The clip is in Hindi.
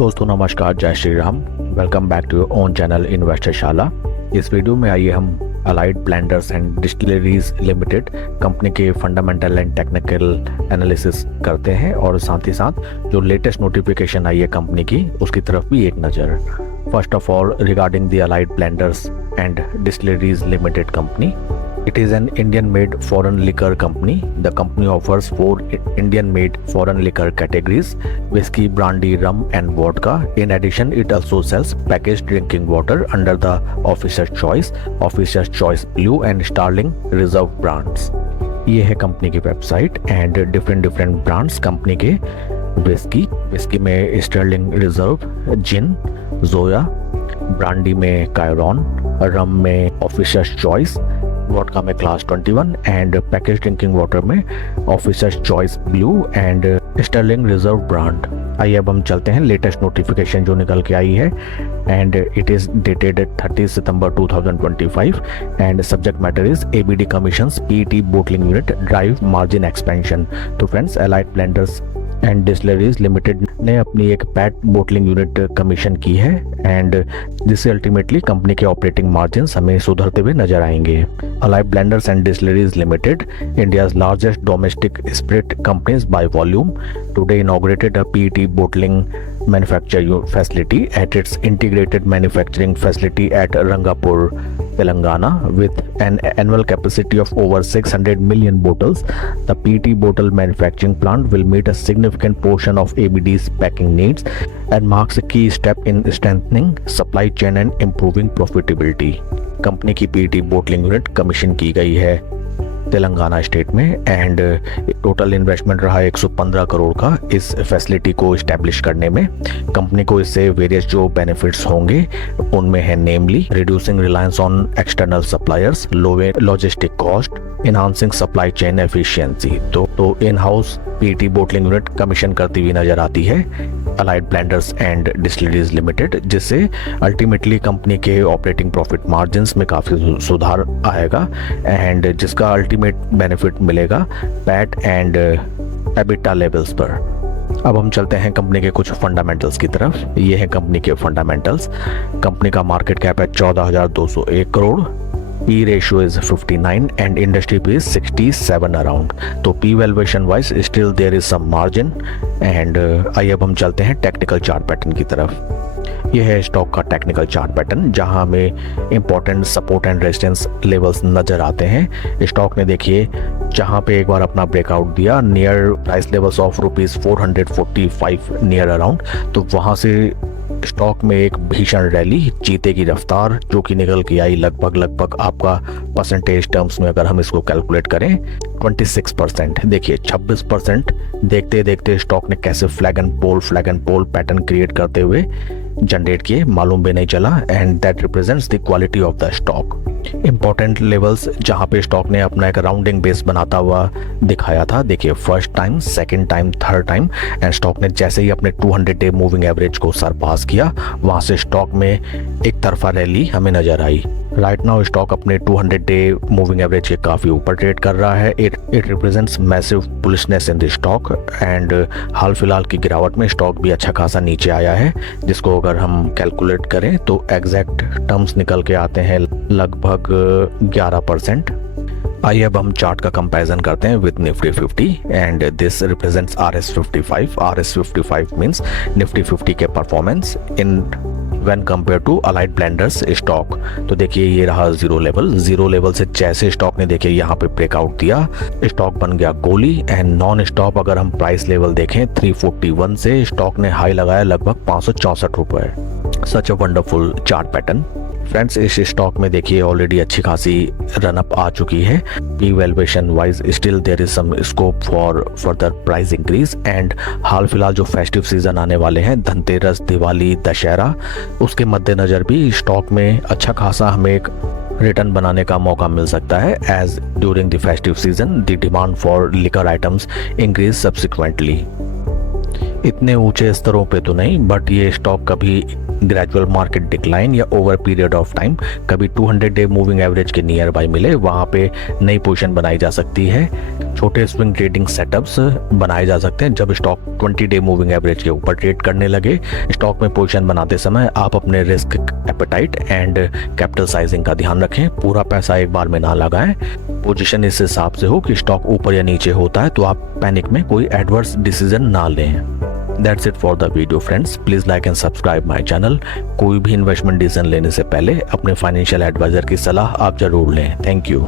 दोस्तों नमस्कार, जय Shri Ram. Welcome back to your own channel investor Shala. इस वीडियो में आइए हम allied blenders and distilleries limited company के फंडामेंटल एंड टेक्निकल एनालिसिस करते हैं और साथ ही साथ जो लेटेस्ट नोटिफिकेशन आई है कंपनी की उसकी तरफ भी एक नज़र। First of all, regarding the allied blenders and distilleries limited company, it is an Indian-made foreign liquor company. The company offers 4 Indian-made foreign liquor categories: whiskey, brandy, rum, and vodka. In addition, it also sells packaged drinking water under the Officer's Choice Blue, and Starling Reserve brands. ये है कंपनी की website and different brands company के। विस्की में Sterling Reserve, gin Zoya, brandy में कायरॉन, रम में ऑफिसर्स चॉइस, वोडका में Class 21 and package drinking water में Officer's Choice Blue and Sterling Reserve brand. आइए अब हम चलते हैं लेटेस्ट नोटिफिकेशन जो निकल के आई है एंड इट इज डेटेड 30 सितंबर 2025 and subject matter is ABD commissions PET bottling unit drive margin expansion. तो friends, allied blenders and distilleries limited ने अपनी एक पैट बोटलिंग यूनिट कमीशन की है एंड जिससे अल्टीमेटली कंपनी के ऑपरेटिंग मार्जिन हमें सुधरते हुए नजर आएंगे। Allied blenders and distilleries limited, India's largest domestic spirit companies by volume, today inaugurated a PET bottling manufacturing facility at its integrated manufacturing facility at Rangapur, Telangana, with an annual capacity of over 600 million bottles. The PET bottle manufacturing plant will meet a significant portion of ABD's packing needs and marks a key step in strengthening supply chain and improving profitability. Company की पीईटी बोटलिंग यूनिट कमीशन की गई है तेलंगाना स्टेट में एंड टोटल इन्वेस्टमेंट रहा 115 करोड़ का इस फैसिलिटी को इस्टेब्लिश करने में। कंपनी को इससे वेरियस जो बेनिफिट्स होंगे उनमें है namely reducing reliance on external suppliers, lower logistic cost, enhancing supply chain efficiency. तो in house PET bottling unit commission करती हुई नजर आती है Allied blenders and distilleries Limited, जिससे अल्टीमेटली कंपनी के ऑपरेटिंग प्रॉफिट मार्जिन्स में काफ़ी सुधार आएगा एंड जिसका अल्टीमेट बेनिफिट मिलेगा पैट एंड एबिटा लेवल्स पर। अब हम चलते हैं कंपनी के कुछ फंडामेंटल्स की तरफ। ये है कंपनी के फंडामेंटल्स। कंपनी का मार्केट कैप है 14,201 crore, P ratio is 59 and industry P is 67 around। तो P valuation wise still there is some margin and आइए अब हम चलते हैं टेक्निकल चार्ट पैटर्न की तरफ। यह है स्टॉक का टेक्निकल चार्ट पैटर्न जहां हमें important support and resistance levels नजर आते हैं। स्टॉक ने देखिए जहां पे एक बार अपना ब्रेकआउट दिया near price levels of ₹445 near around, तो वहां से स्टॉक में एक भीषण रैली, चीते की रफ्तार जो कि निकल के आई लगभग आपका परसेंटेज टर्म्स में अगर हम इसको कैलकुलेट करें 26%। देखिए 26% देखते देखते स्टॉक ने कैसे flag and pole pattern create करते हुए जनरेट किए मालूम भी नहीं चला and that represents the quality of the stock. Important levels जहां पे स्टॉक ने अपना एक राउंडिंग बेस बनाता हुआ दिखाया था, देखिए first time, second time, third time and stock ने जैसे ही अपने 200 डे मूविंग एवरेज को सरपास किया वहां से स्टॉक में एक तरफा रैली हमें नजर आई। राइट नाउ स्टॉक अपने 200 डे मूविंग एवरेज के काफी ऊपर ट्रेड कर रहा है। It represents massive bullishness in the stock and हाल फिलहाल की गिरावट में स्टॉक भी अच्छा खासा नीचे आया है, जिसको अगर हम कैलकुलेट करें तो एग्जैक्ट टर्म्स निकल के आते हैं लगभग 11%। आइए अब हम चार्ट का कंपैरिजन करते हैं with Nifty 50 and this represents RS55। RS55 means Nifty 50 के performance in when compare to allied blenders stock. तो देखिए ये रहा जीरो लेवल से जैसे स्टॉक ने देखिए यहाँ पे ब्रेकआउट दिया, स्टॉक बन गया गोली एंड नॉन स्टॉप अगर हम प्राइस लेवल देखें 341 से स्टॉक ने हाई लगाया लगभग 564 रुपए। Such a wonderful chart pattern. Friends, इस स्टॉक में देखिए ऑलरेडी अच्छी खासी रनअप आ चुकी है। P valuation wise still there is some scope for further price increase and हाल फिलहाल जो फेस्टिव सीजन आने वाले हैं, धनतेरस, दिवाली, दशहरा, उसके मद्देनजर भी स्टॉक में अच्छा खासा हमें एक रिटर्न बनाने का मौका मिल सकता है as during the festive season the demand for liquor items increase subsequently. इतने ऊंचे स्तरों पे तो नहीं बट ये स्टॉक कभी ग्रेजुअल मार्केट डिक्लाइन या ओवर पीरियड ऑफ टाइम कभी 200 डे मूविंग एवरेज के नियर बाय मिले, वहाँ पे नई पोजीशन बनाई जा सकती है। छोटे स्विंग ट्रेडिंग सेटअप्स बनाए जा सकते हैं जब स्टॉक 20 डे मूविंग एवरेज के ऊपर ट्रेड करने लगे। स्टॉक में पोजीशन बनाते समय आप अपने risk appetite and capital sizing का ध्यान रखें। पूरा पैसा एक बार में ना लगाएं। पोजीशन इस हिसाब से हो कि स्टॉक ऊपर या नीचे होता है तो आप पैनिक में कोई एडवर्स डिसीजन ना लें। That's it for the video friends. Please like and subscribe my channel. कोई भी इन्वेस्टमेंट डिसीजन लेने से पहले अपने फाइनेंशियल एडवाइजर की सलाह आप जरूर लें। Thank you.